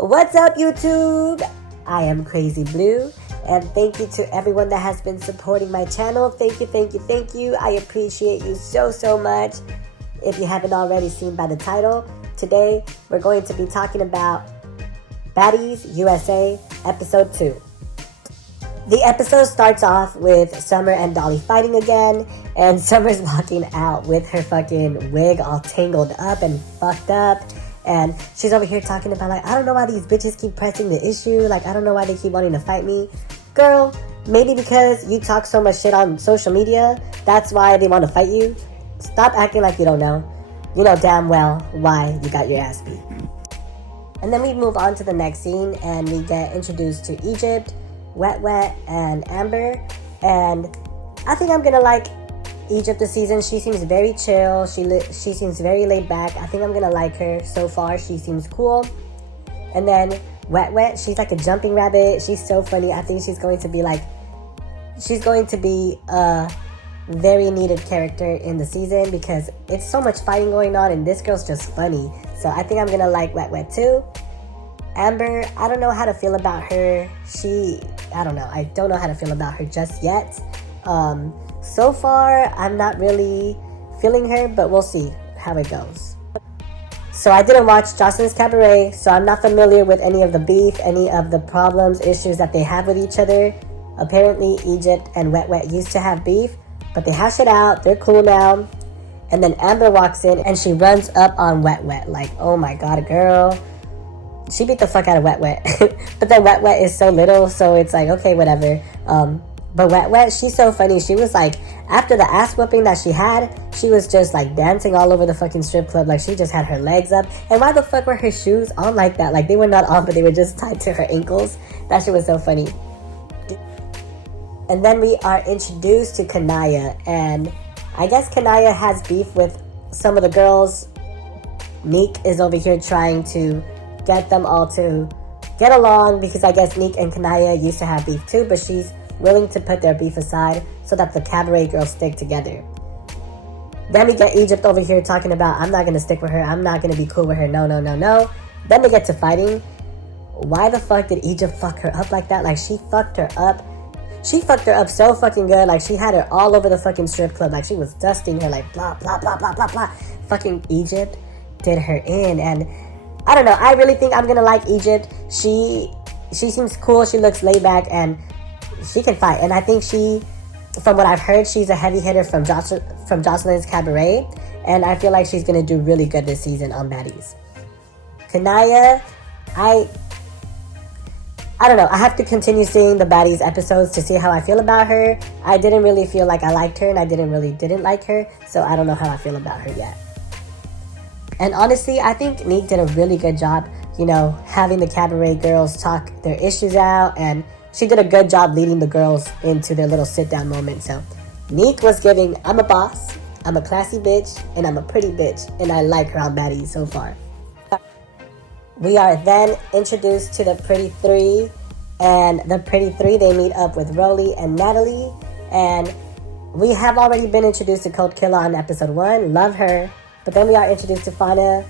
What's up, YouTube? I am Crazy Blue, and thank you to everyone that has been supporting my channel. Thank you. I appreciate you so much. If you haven't already seen by the title, today we're going to be talking about Baddies USA Episode 2. The episode starts off with Summer and Dolly fighting again, and Summer's walking out with her fucking wig all tangled up and fucked up. And she's over here talking about, like, I don't know why these bitches keep pressing the issue. Like, I don't know why they keep wanting to fight me. Girl, maybe because you talk so much shit on social media, that's why they want to fight you. Stop acting like you don't know. You know damn well why you got your ass beat. And then we move on to the next scene, and we get introduced to Egypt, Wet Wet, and Amber. And I think I'm gonna like Egypt this season. She seems very chill. She seems very laid back. I think I'm gonna like her so far. She seems cool. And then Wet Wet, she's like a jumping rabbit. She's so funny. I think she's going to be a very needed character in the season because it's so much fighting going on and this girl's just funny. So I think I'm gonna like Wet Wet too. Amber, I don't know how to feel about her. I don't know how to feel about her just yet. So far, I'm not really feeling her, but we'll see how it goes. So I didn't watch Jocelyn's Cabaret, so I'm not familiar with any of the beef, any of the problems, issues that they have with each other. Apparently, Egypt and Wet Wet used to have beef, but they hash it out, they're cool now. And then Amber walks in and she runs up on Wet Wet, like, oh my god, girl. She beat the fuck out of Wet Wet. But then Wet Wet is so little, so it's like, okay, whatever. But Wet Wet, she's so funny. She was like, after the ass whooping that she had, she was just like dancing all over the fucking strip club. Like, she just had her legs up. And why the fuck were her shoes on like that? Like, they were not on, but they were just tied to her ankles. That shit was so funny. And then we are introduced to Kanaya. And I guess Kanaya has beef with some of the girls. Neek is over here trying to get them all to get along because I guess Neek and Kanaya used to have beef too, but she's willing to put their beef aside so that the cabaret girls stick together. Then we get Egypt over here talking about, I'm not going to stick with her, I'm not going to be cool with her, no. Then they get to fighting. Why the fuck did Egypt fuck her up like that? Like, she fucked her up. She fucked her up so fucking good. Like, she had her all over the fucking strip club. Like, she was dusting her, like, blah, blah, blah, blah, blah, blah. Fucking Egypt did her in. And I don't know, I really think I'm going to like Egypt. She seems cool, she looks laid back, and she can fight. And I think from what I've heard, she's a heavy hitter from Jocelyn's Cabaret. And I feel like she's going to do really good this season on Baddies. Kanaya, I don't know. I have to continue seeing the Baddies episodes to see how I feel about her. I didn't really feel like I liked her, and I didn't like her. So I don't know how I feel about her yet. And honestly, I think Neek did a really good job, having the cabaret girls talk their issues out, and she did a good job leading the girls into their little sit-down moment. So Neek was giving, I'm a boss, I'm a classy bitch, and I'm a pretty bitch, and I like her on Baddies so far. We are then introduced to the Pretty Three, and the Pretty Three, they meet up with Rolly and Natalie, and we have already been introduced to Cold Killer on episode 1, love her. But then we are introduced to Fauna.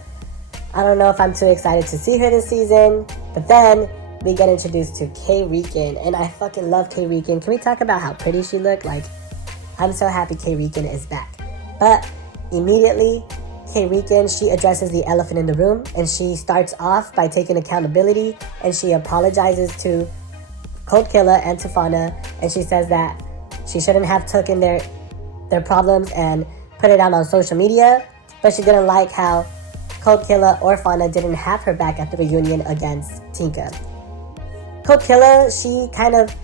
I don't know if I'm too excited to see her this season. But then we get introduced to K Rican. And I fucking love K Rican. Can we talk about how pretty she looked? Like, I'm so happy K Rican is back. But immediately, K Rican, she addresses the elephant in the room. And she starts off by taking accountability. And she apologizes to Cold Killer and to Fauna. And she says that she shouldn't have taken their problems and put it out on social media. But she didn't like how Cold Killer or Fauna didn't have her back at the reunion against Tinka. Cold Killer, she kind of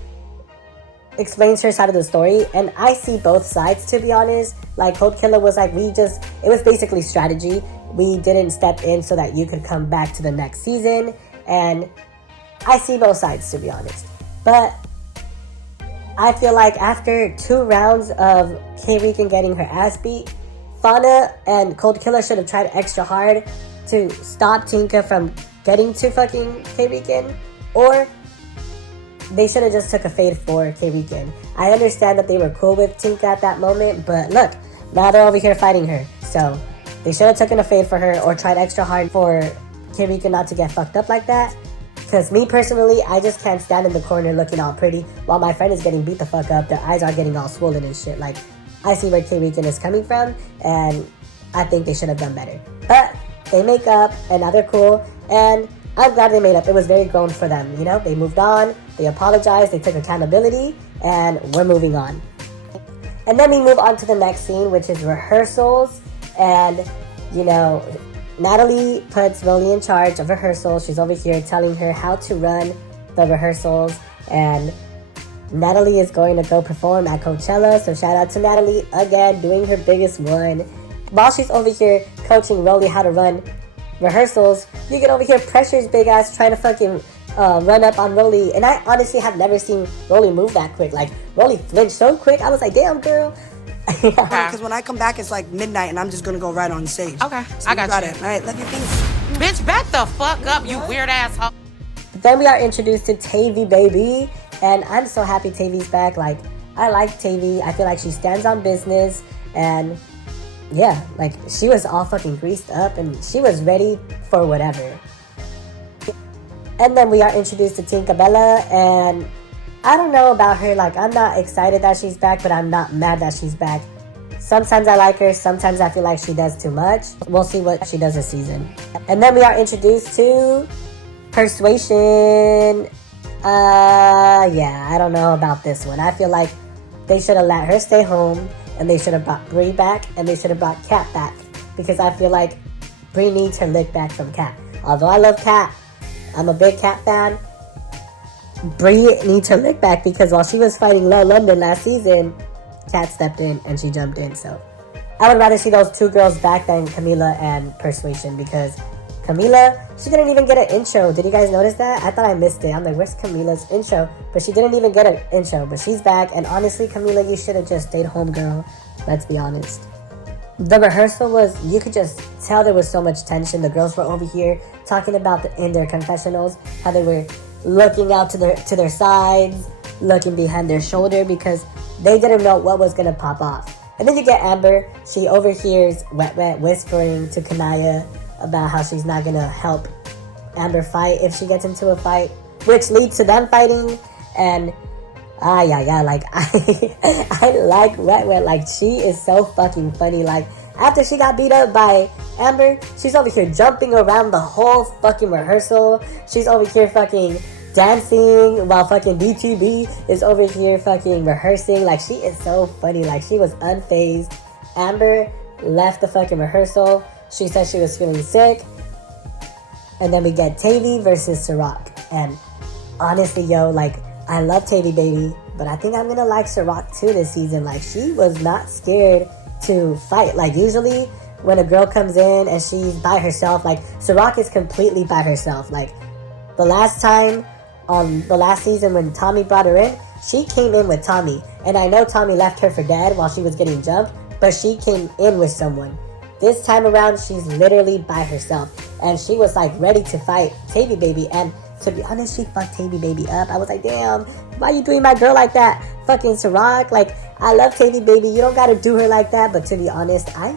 explains her side of the story, and I see both sides, to be honest. Like, Cold Killer was like, it was basically strategy. We didn't step in so that you could come back to the next season, and I see both sides, to be honest. But I feel like after 2 rounds of K-Rican getting her ass beat, Fauna and Cold Killer should have tried extra hard to stop Tinka from getting to fucking K-Rican, or they should have just took a fade for K-Rican. I understand that they were cool with Tinka at that moment, but look, now they're over here fighting her. So they should have taken a fade for her or tried extra hard for K-Rican not to get fucked up like that. Because me personally, I just can't stand in the corner looking all pretty while my friend is getting beat the fuck up. Their eyes are getting all swollen and shit. Like, I see where K-Weekend is coming from, and I think they should have done better. But they make up, and now they're cool, and I'm glad they made up. It was very grown for them, you know? They moved on, they apologized, they took accountability, and we're moving on. And then we move on to the next scene, which is rehearsals, and, you know, Natalie puts Rolly in charge of rehearsals. She's over here telling her how to run the rehearsals, and Natalie is going to go perform at Coachella, so shout out to Natalie again, doing her biggest one. While she's over here coaching Rolly how to run rehearsals, you get over here Pressure's big ass trying to fucking run up on Rolly, and I honestly have never seen Rolly move that quick. Like, Rolly flinched so quick, I was like, damn, girl. Because when I come back, it's like midnight, and I'm just gonna go right on stage. Okay, so I got you. All right, love you, peace. Bitch, back the fuck up, you weird asshole. Then we are introduced to Tavy, baby, and I'm so happy Tavy's back. Like, I like Tavy. I feel like she stands on business, and yeah, like, she was all fucking greased up, and she was ready for whatever. And then we are introduced to Tinkerbella, and I don't know about her. Like, I'm not excited that she's back, but I'm not mad that she's back. Sometimes I like her, sometimes I feel like she does too much. We'll see what she does this season. And then we are introduced to Persuasion. Yeah, I don't know about this one. I feel like they should have let her stay home, and they should have brought Bree back, and they should have brought Kat back. Because I feel like Bree needs her lick back from Kat. Although I love Kat, I'm a big Kat fan, Bree needs her lick back, because while she was fighting Low London last season, Kat stepped in and she jumped in. So I would rather see those two girls back than Camila and Persuasion, because Camila, she didn't even get an intro. Did you guys notice that? I thought I missed it. I'm like, where's Camila's intro? But she didn't even get an intro, but she's back. And honestly, Camila, you should have just stayed home, girl. Let's be honest. The rehearsal was, you could just tell there was so much tension. The girls were over here talking about in their confessionals how they were looking out to their sides, looking behind their shoulder, because they didn't know what was gonna pop off. And then you get Amber. She overhears Wet Wet whispering to Kanaya about how she's not gonna help Amber fight if she gets into a fight, which leads to them fighting. And like, I like Wet Wet. Like, she is so fucking funny. Like, after she got beat up by Amber, she's over here jumping around the whole fucking rehearsal. She's over here fucking dancing while fucking DTB is over here fucking rehearsing. Like, she is so funny. Like, she was unfazed. Amber left the fucking rehearsal. She said she was feeling sick. And then we get Tavy versus Ciroc. And honestly, yo, like, I love Tavy, baby, but I think I'm gonna like Ciroc too this season. Like, she was not scared to fight. Like, usually when a girl comes in and she's by herself, like, Ciroc is completely by herself. Like, the last time on the last season when Tommy brought her in, she came in with Tommy. And I know Tommy left her for dead while she was getting jumped, but she came in with someone. This time around, she's literally by herself. And she was, like, ready to fight Tavy, baby. And to be honest, she fucked Tavy, baby up. I was like, damn, why you doing my girl like that? Fucking Ciroc. Like, I love Tavy, baby. You don't gotta do her like that. But to be honest, I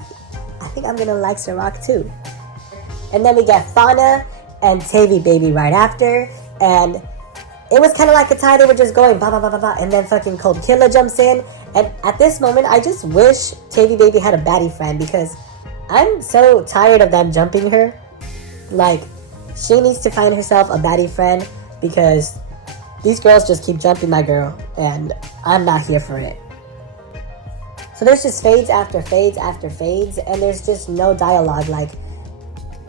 think I'm gonna like Ciroc too. And then we get Fauna and Tavy, baby, right after. And it was kind of like a tie. They were just going ba ba ba ba ba, and then fucking Cold Killer jumps in. And at this moment, I just wish Tavy, baby had a baddie friend, because I'm so tired of them jumping her. Like, she needs to find herself a baddie friend, because these girls just keep jumping my girl, and I'm not here for it. So there's just fades after fades after fades, and there's just no dialogue. Like,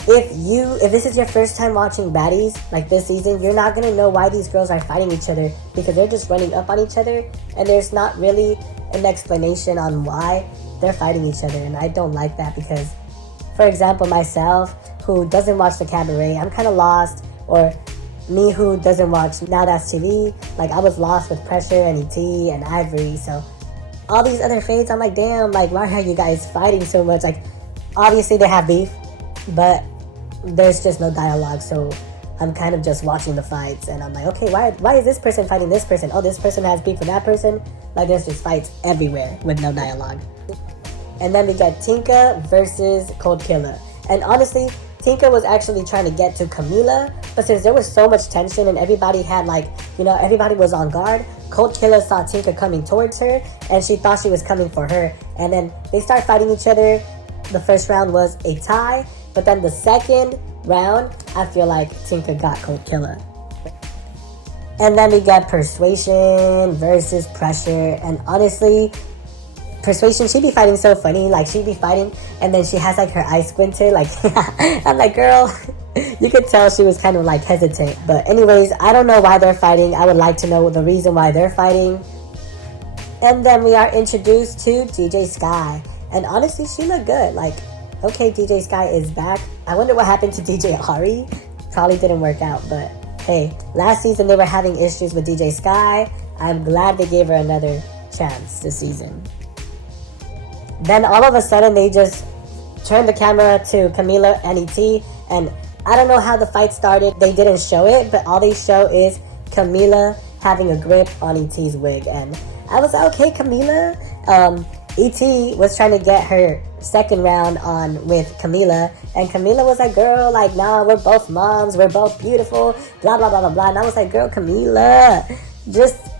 if this is your first time watching Baddies, like, this season, you're not gonna know why these girls are fighting each other, because they're just running up on each other, and there's not really an explanation on why they're fighting each other. And I don't like that, because, for example, myself, who doesn't watch the Cabaret, I'm kind of lost. Or me, who doesn't watch Now That's TV, like, I was lost with Pressure and ET and Ivory. So all these other fades, I'm like, damn, like, why are you guys fighting so much? Like, obviously they have beef, but there's just no dialogue. So I'm kind of just watching the fights, and I'm like, okay, why is this person fighting this person? Oh, this person has beef with that person. Like, there's just fights everywhere with no dialogue. And then we got Tinka versus Cold Killer. And honestly, Tinka was actually trying to get to Camila, but since there was so much tension and everybody had like, everybody was on guard, Cold Killer saw Tinka coming towards her and she thought she was coming for her. And then they start fighting each other. The first round was a tie, but then the second round, I feel like Tinka got Cold Killer. And then we got Persuasion versus Pressure, and honestly, Persuasion, she be fighting so funny. Like, she be fighting, and then she has, like, her eye squinted. Like, I'm like, girl, you could tell she was kind of, like, hesitant. But anyways, I don't know why they're fighting. I would like to know the reason why they're fighting. And then we are introduced to DJ Sky. And honestly, she looked good. Like, okay, DJ Sky is back. I wonder what happened to DJ Ari. Probably didn't work out, but hey, last season they were having issues with DJ Sky. I'm glad they gave her another chance this season. Then all of a sudden they just turned the camera to Camila and ET, and I don't know how the fight started. They didn't show it, but all they show is Camila having a grip on ET's wig, and I was like, okay, Camila. ET was trying to get her second round on with Camila, and Camila was like, girl, like, nah, we're both moms, we're both beautiful, blah, blah, blah, blah, blah. And I was like, girl, Camila,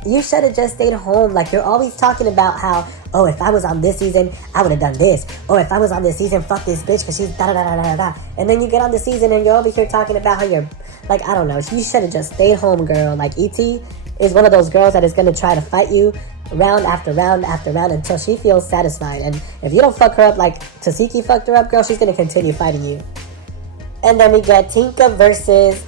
you should have just stayed home. Like, you're always talking about how, oh, if I was on this season, I would have done this. Oh, if I was on this season, fuck this bitch, because she's da-da-da-da-da-da. And then you get on the season and you're over here talking about how you're, like, I don't know. You should have just stayed home, girl. Like, E.T. is one of those girls that is going to try to fight you round after round after round until she feels satisfied. And if you don't fuck her up like Tasiki fucked her up, girl, she's going to continue fighting you. And then we get Tinka versus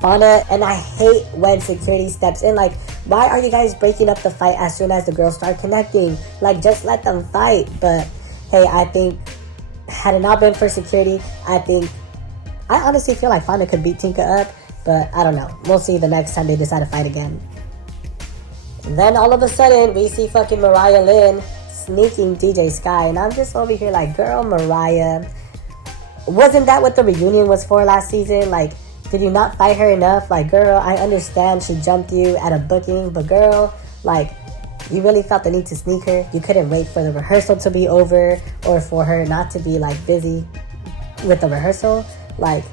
Fauna, and I hate when security steps in. Like, why are you guys breaking up the fight as soon as the girls start connecting? Like, just let them fight. But hey, I think had it not been for security, I honestly feel like Fauna could beat Tinka up, but I don't know. We'll see the next time they decide to fight again. And then all of a sudden we see fucking Mariah Lynn sneaking DJ Sky, and I'm just over here like, girl, Mariah, wasn't that what the reunion was for last season? Like, did you not fight her enough? Like, girl, I understand she jumped you at a booking, but girl, like, you really felt the need to sneak her? You couldn't wait for the rehearsal to be over or for her not to be, like, busy with the rehearsal? Like,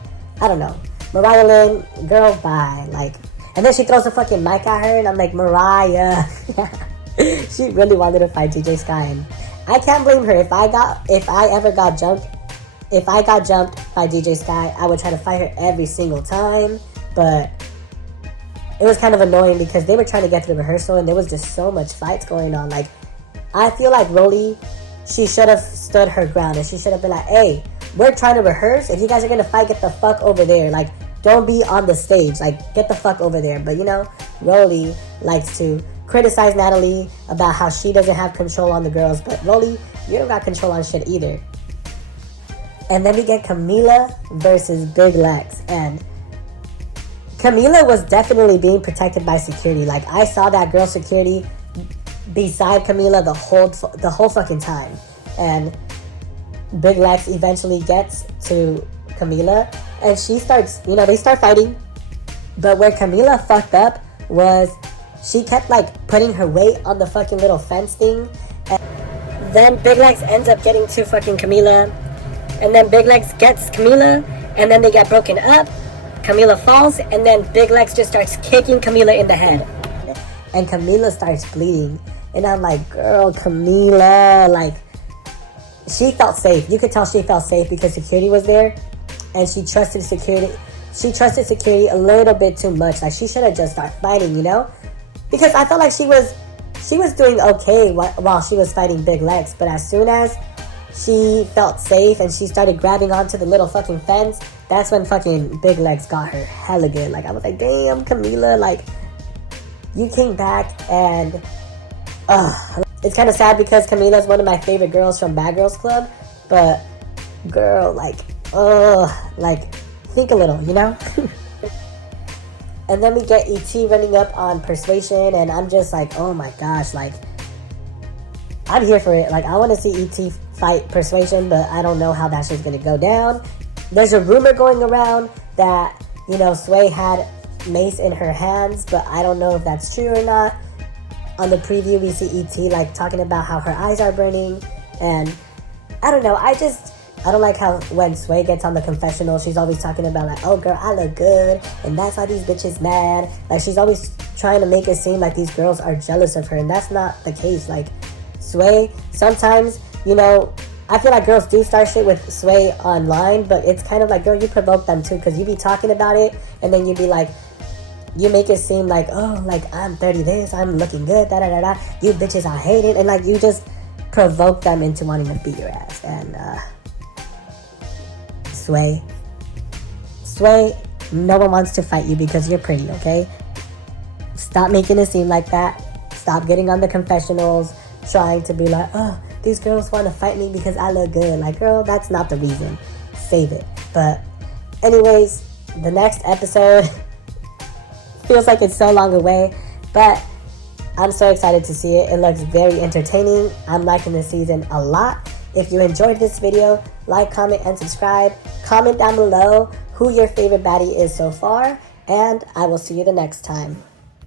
I don't know. Mariah Lynn, girl, bye. Like, and then she throws a fucking mic at her, and I'm like, Mariah. She really wanted to fight DJ Sky, and I can't blame her. If I ever got jumped by DJ Sky, I would try to fight her every single time. But it was kind of annoying because they were trying to get to the rehearsal, and there was just so much fights going on. Like, I feel like Rolly, she should have stood her ground, and she should have been like, hey, we're trying to rehearse. If you guys are gonna fight, get the fuck over there. Like, don't be on the stage. Like, get the fuck over there. But, Rolly likes to criticize Natalie about how she doesn't have control on the girls. But, Rolly, you don't got control on shit either. And then we get Camila versus Big Lex. And Camila was definitely being protected by security. Like, I saw that girl security beside Camila the whole fucking time. And Big Lex eventually gets to Camila, and she starts, they start fighting. But where Camila fucked up was she kept, like, putting her weight on the fucking little fence thing. And then Big Lex ends up getting to fucking Camila. And then Big Lex gets Camila, and then they get broken up. Camila falls, and then Big Lex just starts kicking Camila in the head. And Camila starts bleeding. And I'm like, girl, Camila, like, she felt safe. You could tell she felt safe because security was there. And she trusted security. She trusted security a little bit too much. Like, she should have just started fighting, Because I felt like she was doing okay while she was fighting Big Lex. But as soon as she felt safe and she started grabbing onto the little fucking fence, that's when fucking Big Lex got her hella good. Like, I was like, damn, Camila, like, you came back. And it's kind of sad because Camila's one of my favorite girls from Bad Girls Club. But, girl, like, think a little, And then we get E.T. running up on Persuasion, and I'm just like, oh my gosh, like, I'm here for it. Like, I want to see E.T. fight Persuasion, but I don't know how that shit's gonna go down. There's a rumor going around that, Sway had mace in her hands, but I don't know if that's true or not. On the preview, we see E.T. like talking about how her eyes are burning, and I don't know. I don't like how when Sway gets on the confessional, she's always talking about like, oh girl, I look good, and that's why these bitches mad. Like, she's always trying to make it seem like these girls are jealous of her, and that's not the case. Like, Sway, sometimes, you know, I feel like girls do start shit with Sway online, but it's kind of like, girl, you provoke them too, because you be talking about it, and then you be like, you make it seem like, oh, like, I'm 30 this, I'm looking good, da-da-da-da, you bitches, I hate it, and like, you just provoke them into wanting to beat your ass. And Sway, no one wants to fight you because you're pretty, okay? Stop making it seem like that. Stop getting on the confessionals, trying to be like, oh, these girls want to fight me because I look good. Like, girl, that's not the reason. Save it. But anyways, the next episode feels like it's so long away, but I'm so excited to see it. It looks very entertaining. I'm liking this season a lot. If you enjoyed this video, like, comment, and subscribe. Comment down below who your favorite baddie is so far, and I will see you the next time.